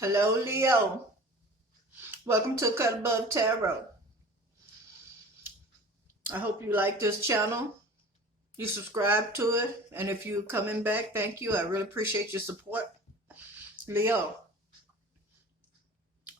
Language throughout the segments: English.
Hello, Leo. Welcome to Cut Above Tarot. I hope you like this channel. You subscribe to it. And if you're coming back, thank you. I really appreciate your support. Leo,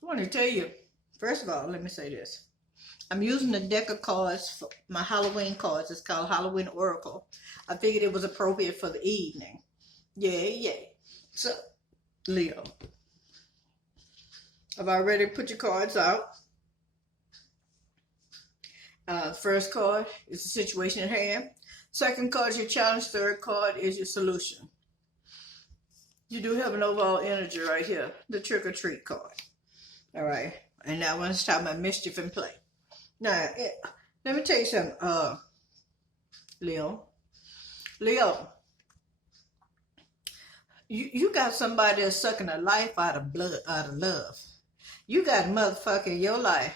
I want to tell you, first of all, let me say this. I'm using a deck of cards for my Halloween cards. It's called Halloween Oracle. I figured it was appropriate for the evening. Yeah. So, Leo, I've already put your cards out. First card is the situation at hand. Second card is your challenge. Third card is your solution. You do have an overall energy right here, the trick or treat card. All right. And that one's talking about mischief and play. Now, let me tell you something, Leo. Leo, you got somebody that's sucking the life out of love. You got a motherfucker in your life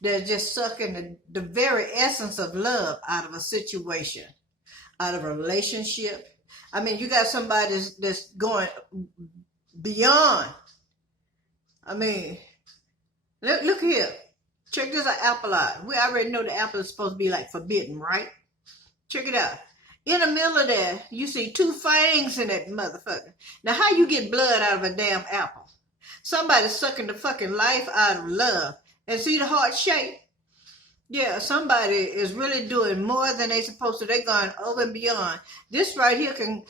that's just sucking the very essence of love out of a situation, out of a relationship. I mean, you got somebody that's going beyond. I mean, look here. Check this apple out. We already know the apple is supposed to be like forbidden, right? Check it out. In the middle of there, you see two fangs in that motherfucker. Now, how you get blood out of a damn apple? Somebody's sucking the fucking life out of love. And see the heart shape? Yeah, somebody is really doing more than they supposed to. They're going over and beyond. This right here can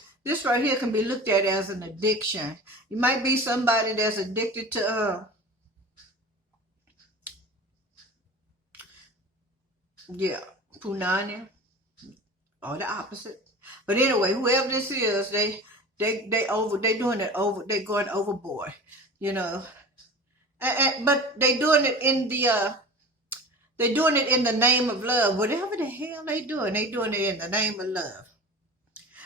be looked at as an addiction. You might be somebody that's addicted to punani, or the opposite. But anyway, whoever this is, they going overboard, you know. But they doing it in the name of love. Whatever the hell they doing it in the name of love.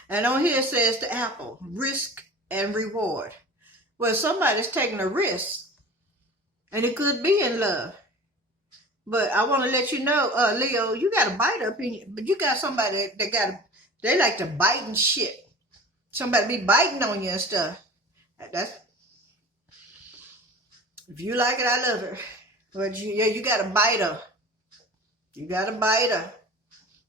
And on here it says the apple, risk and reward. Well, somebody's taking a risk, and it could be in love. But I want to let you know, Leo, you got a bite up in you, but you got somebody they like to bite and shit. Somebody be biting on you and stuff. If you like it, I love it. But you got a biter. You got a biter.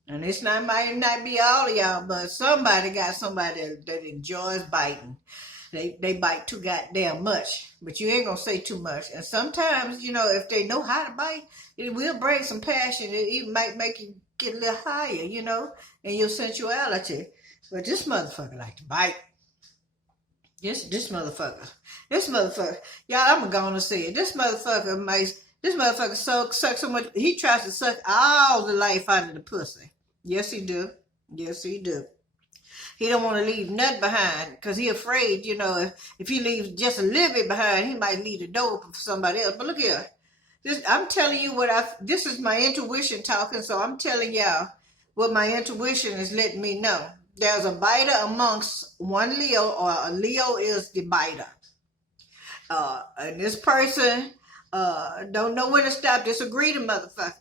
And it's might not be all of y'all, but somebody got somebody that enjoys biting. They bite too goddamn much, but you ain't gonna say too much. And sometimes, you know, if they know how to bite, it will bring some passion. It even might make you get a little higher, you know, in your sensuality. But this motherfucker like to bite. This motherfucker, y'all, I'm gonna say it. This motherfucker sucks so much. He tries to suck all the life out of the pussy. Yes, he do. Yes, he do. He don't want to leave nothing behind because he afraid, you know, if he leaves just a little bit behind, he might leave the door open for somebody else. But look here, I'm telling you this is my intuition talking, so I'm telling y'all what my intuition is letting me know. There's a biter amongst one Leo, or a Leo is the biter. And this person don't know when to stop. This a greedy motherfucker.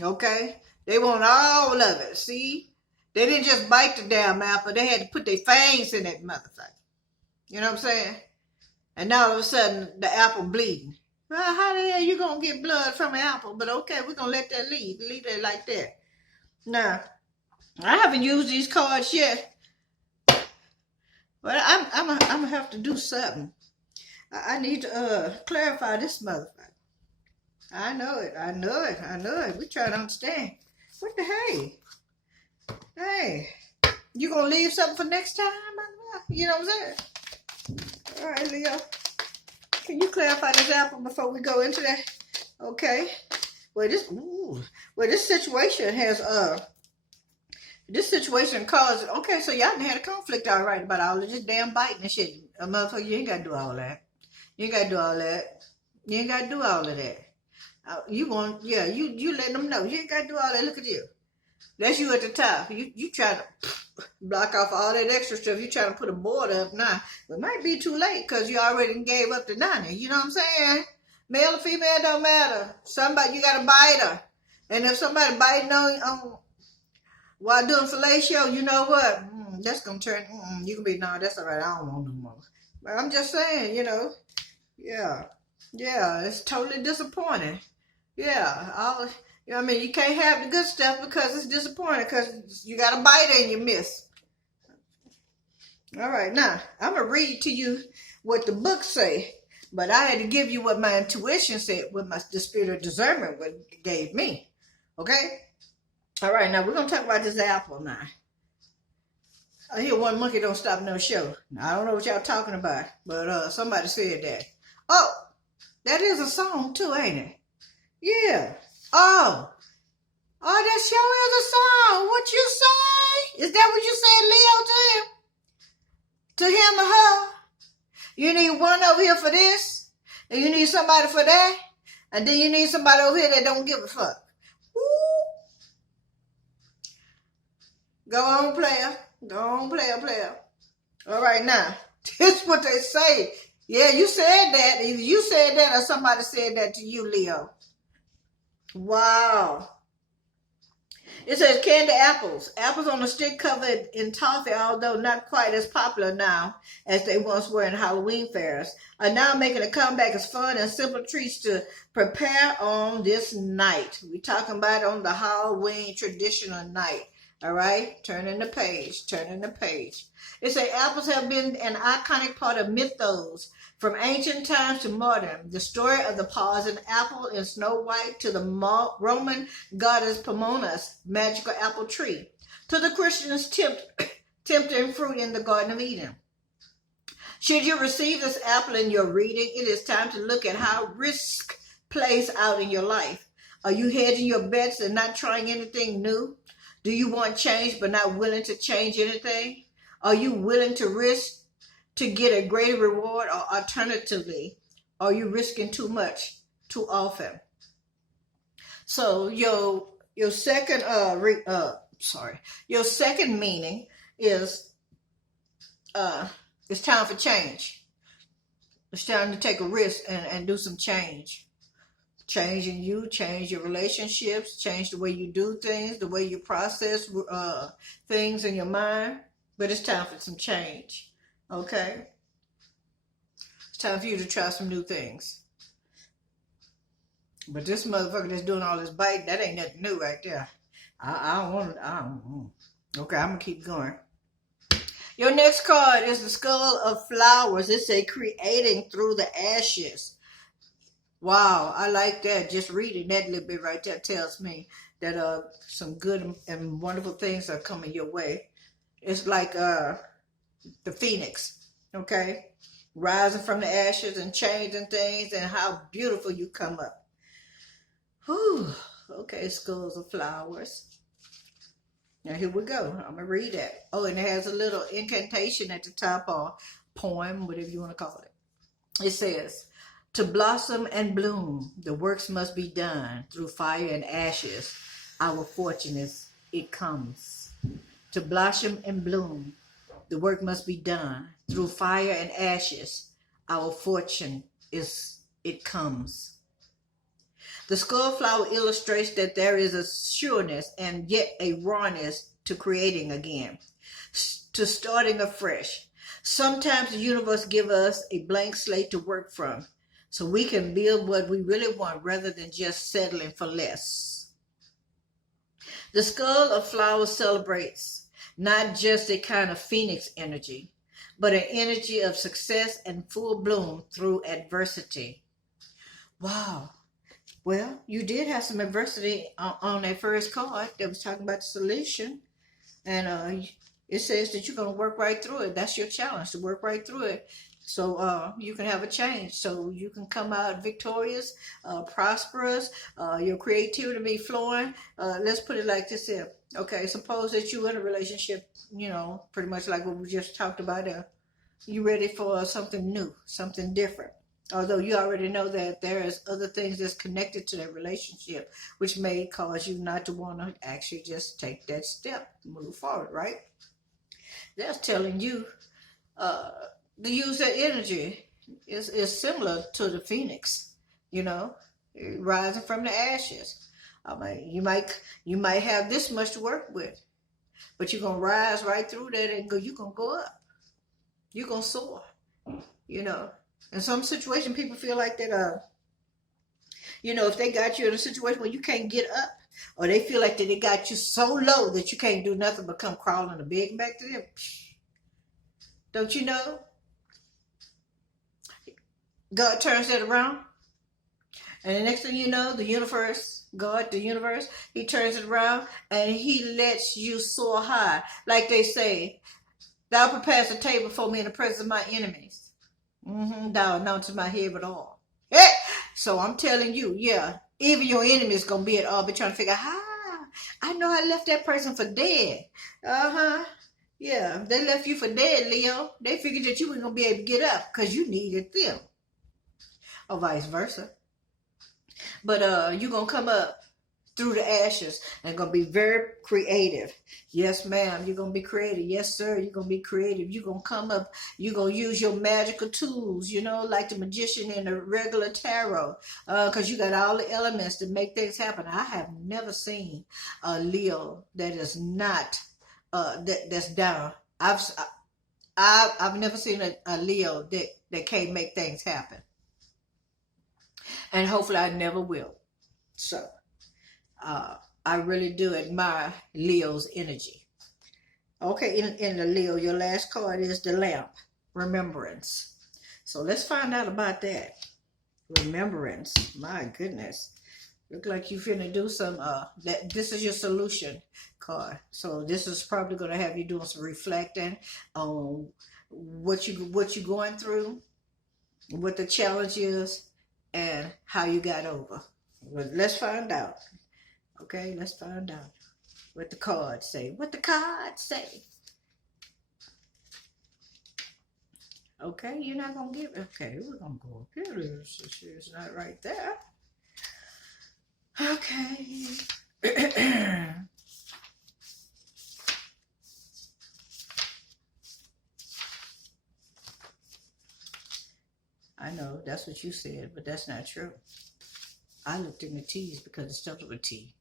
Okay? They want all of it. See? They didn't just bite the damn apple. They had to put their fangs in that motherfucker. You know what I'm saying? And now all of a sudden, the apple bleeding. Well, how the hell you going to get blood from an apple? But okay, we're going to let that leave. Leave it like that. Now, I haven't used these cards yet. But I'm going to have to do something. I need to clarify this motherfucker. I know it. We try to understand. What the hell? Hey, you gonna leave something for next time? You know what I'm saying? All right, Leo. Can you clarify this apple before we go into that? Okay. Well, this situation has this situation caused. Okay, so y'all had a conflict, all right, about all of this damn biting and shit. Motherfucker, you ain't gotta do all that. You ain't gotta do all that. You ain't gotta do all of that. You let them know. You ain't gotta do all that. Look at you. That's you at the top. You try to block off all that extra stuff. You trying to put a board up now. It might be too late because you already gave up the 90. You know what I'm saying? Male or female don't matter. You got a biter. And if somebody biting on while doing fellatio, you know what? That's going to turn, you can be, no, that's all right. I don't want no more. But I'm just saying, you know. Yeah. Yeah, it's totally disappointing. Yeah, I mean, you can't have the good stuff because it's disappointing because you got a bite and you miss. All right, now I'm gonna read to you what the book say, but I had to give you what my intuition said, what the spirit of discernment gave me. Okay. All right, now we're gonna talk about this apple now. I hear one monkey don't stop no show. Now, I don't know what y'all talking about, but somebody said that. Oh, that is a song too, ain't it? Yeah. Oh, that sure is a song. What you say? Is that what you said, Leo, to him? To him or her? You need one over here for this, and you need somebody for that, and then you need somebody over here that don't give a fuck. Woo. Go on, player. Go on, player. All right, now, this is what they say. Yeah, you said that. Either you said that or somebody said that to you, Leo. Wow. It says candy apples. Apples on a stick covered in toffee, although not quite as popular now as they once were in Halloween fairs, are now making a comeback as fun and simple treats to prepare on this night. We're talking about on the Halloween traditional night. All right? Turning the page. It says apples have been an iconic part of mythos from ancient times to modern. The story of the pausing apple in Snow White to the Roman goddess Pomona's magical apple tree, to the Christians' tempting fruit in the Garden of Eden. Should you receive this apple in your reading, it is time to look at how risk plays out in your life. Are you hedging your bets and not trying anything new? Do you want change but not willing to change anything? Are you willing to risk to get a greater reward, or alternatively, are you risking too much too often? So your second your second meaning is it's time for change. It's time to take a risk and do some change. Change in you, change your relationships, change the way you do things, the way you process things in your mind. But it's time for some change. Okay? It's time for you to try some new things. But this motherfucker that's doing all this biting, that ain't nothing new right there. I don't want to. Okay, I'm going to keep going. Your next card is the Skull of Flowers. It's a creating through the ashes. Wow, I like that. Just reading that little bit right there tells me that some good and wonderful things are coming your way. It's like the phoenix, okay? Rising from the ashes and changing things, and how beautiful you come up. Whew. Okay, Skulls of Flowers. Now here we go. I'm going to read that. Oh, and it has a little incantation at the top, or poem, whatever you want to call it. It says, to blossom and bloom, the works must be done through fire and ashes. Our fortune is, it comes. To blossom and bloom, the work must be done through fire and ashes. Our fortune is, it comes. The skull flower illustrates that there is a sureness and yet a rawness to creating again, to starting afresh. Sometimes the universe gives us a blank slate to work from, so we can build what we really want rather than just settling for less. The skull of flowers celebrates not just a kind of phoenix energy, but an energy of success and full bloom through adversity. Wow. Well, you did have some adversity on that first card that was talking about the solution. And it says that you're going to work right through it. That's your challenge, to work right through it. So you can have a change. So you can come out victorious, prosperous, your creativity be flowing. Let's put it like this here. Okay, suppose that you're in a relationship, pretty much like what we just talked about there. You're ready for something new, something different. Although you already know that there is other things that's connected to that relationship, which may cause you not to want to actually just take that step, move forward, right? That's telling you to use that energy is similar to the phoenix, rising from the ashes. I mean, you might have this much to work with, but you're gonna rise right through that and you're gonna go up. You're gonna soar, In some situation, people feel like that, if they got you in a situation where you can't get up, or they feel like that they got you so low that you can't do nothing but come crawling and begging back to them. Don't you know? God turns that around. And the next thing you know, the universe, God, the universe, he turns it around and he lets you soar high. Like they say, thou prepares a table for me in the presence of my enemies. Thou anointest my head with oil. Hey! So I'm telling you, yeah, even your enemy is going to be at all, but trying to figure out, I know I left that person for dead. Yeah, they left you for dead, Leo. They figured that you weren't going to be able to get up because you needed them. Or vice versa. But you're going to come up through the ashes and going to be very creative. Yes, ma'am, you're going to be creative. Yes, sir, you're going to be creative. You're going to come up, you're going to use your magical tools, like the magician in the regular tarot, because you got all the elements to make things happen. I have never seen a Leo that is not, that's down. I've never seen a Leo that can't make things happen. And hopefully I never will. So, I really do admire Leo's energy. Okay, in the Leo, your last card is the lamp, remembrance. So let's find out about that. Remembrance, my goodness. Look like you finna do some, this is your solution card. So this is probably gonna have you doing some reflecting on what you're going through, what the challenge is, and how you got over. Well, let's find out. Okay, let's find out what the cards say. What the cards say. Okay, you're not going to give it. Okay, we're going to go up here. It's not right there. Okay. I know, that's what you said, but that's not true. I looked in the T's because it starts with a T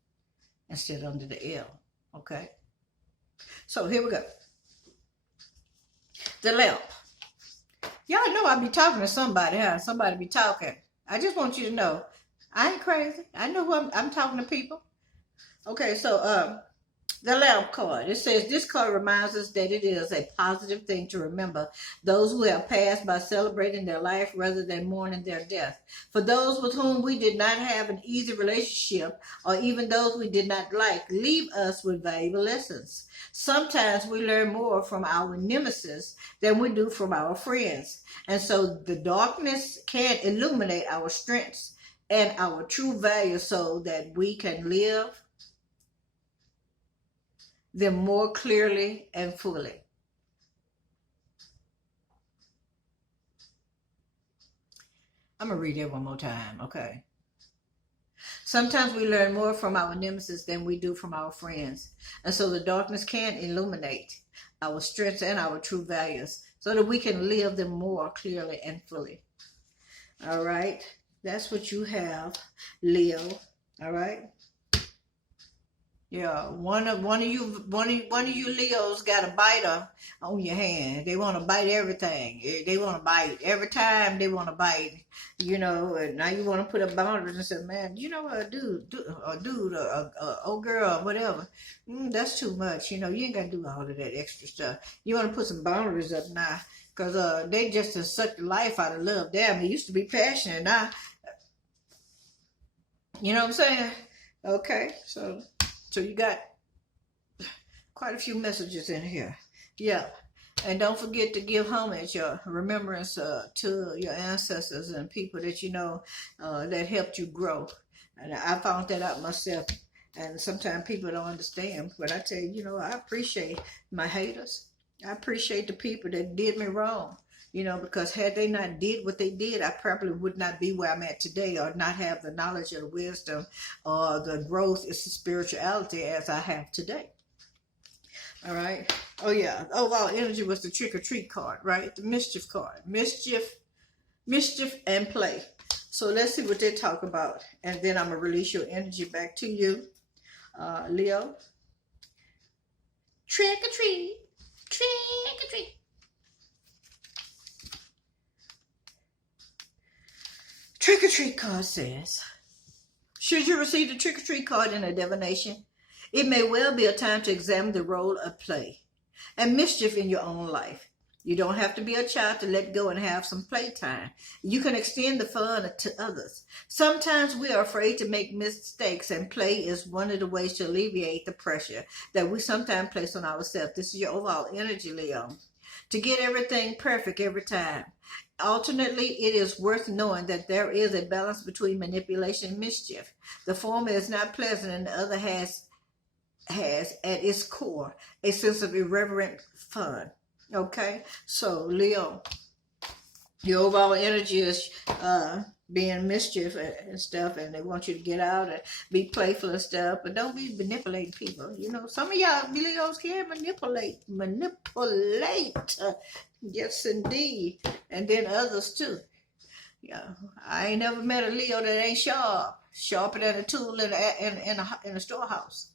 instead under the L. Okay? So here we go. The lamp. Y'all know I be talking to somebody, huh? Somebody be talking. I just want you to know, I ain't crazy. I know who I'm talking to people. Okay, so the lamp card. It says this card reminds us that it is a positive thing to remember those who have passed by celebrating their life rather than mourning their death. For those with whom we did not have an easy relationship, or even those we did not like, leave us with valuable lessons. Sometimes we learn more from our nemesis than we do from our friends. And so the darkness can illuminate our strengths and our true values so that we can live them more clearly and fully. I'm going to read it one more time, okay? Sometimes we learn more from our nemesis than we do from our friends. And so the darkness can illuminate our strengths and our true values so that we can live them more clearly and fully. All right? That's what you have, Leo. All right? Yeah, one of you Leos got a biter on your hand. They want to bite everything. They want to bite every time. They want to bite, And now you want to put up boundaries and say, man, a dude, old girl, whatever. That's too much. You ain't got to do all of that extra stuff. You want to put some boundaries up now, because they just sucked the life out of love. Damn, it used to be passionate. Now, you know what I'm saying? Okay, so you got quite a few messages in here. Yeah. And don't forget to give homage or remembrance to your ancestors and people that that helped you grow. And I found that out myself. And sometimes people don't understand. But I tell you, I appreciate my haters. I appreciate the people that did me wrong. Because had they not did what they did, I probably would not be where I'm at today, or not have the knowledge or the wisdom or the growth in spirituality as I have today. All right. Oh, yeah. Overall energy was the trick or treat card, right? The mischief card. Mischief and play. So let's see what they talk about. And then I'm going to release your energy back to you, Leo. Trick or treat. Trick or treat. Trick-or-treat card says, should you receive the trick-or-treat card in a divination, it may well be a time to examine the role of play and mischief in your own life. You don't have to be a child to let go and have some playtime. You can extend the fun to others. Sometimes we are afraid to make mistakes, and play is one of the ways to alleviate the pressure that we sometimes place on ourselves. This is your overall energy, Leo. To get everything perfect every time. Alternately, it is worth knowing that there is a balance between manipulation and mischief. The former is not pleasant, and the other has at its core a sense of irreverent fun. Okay, so Leo, your overall energy is being mischief and stuff, and they want you to get out and be playful and stuff, but don't be manipulating people. You know, some of y'all Leos can manipulate. Yes, indeed, and then others too. Yeah, I ain't never met a Leo that ain't sharper than a tool in a storehouse.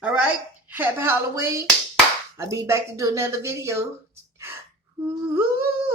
All right, happy Halloween. I'll be back to do another video. Ooh.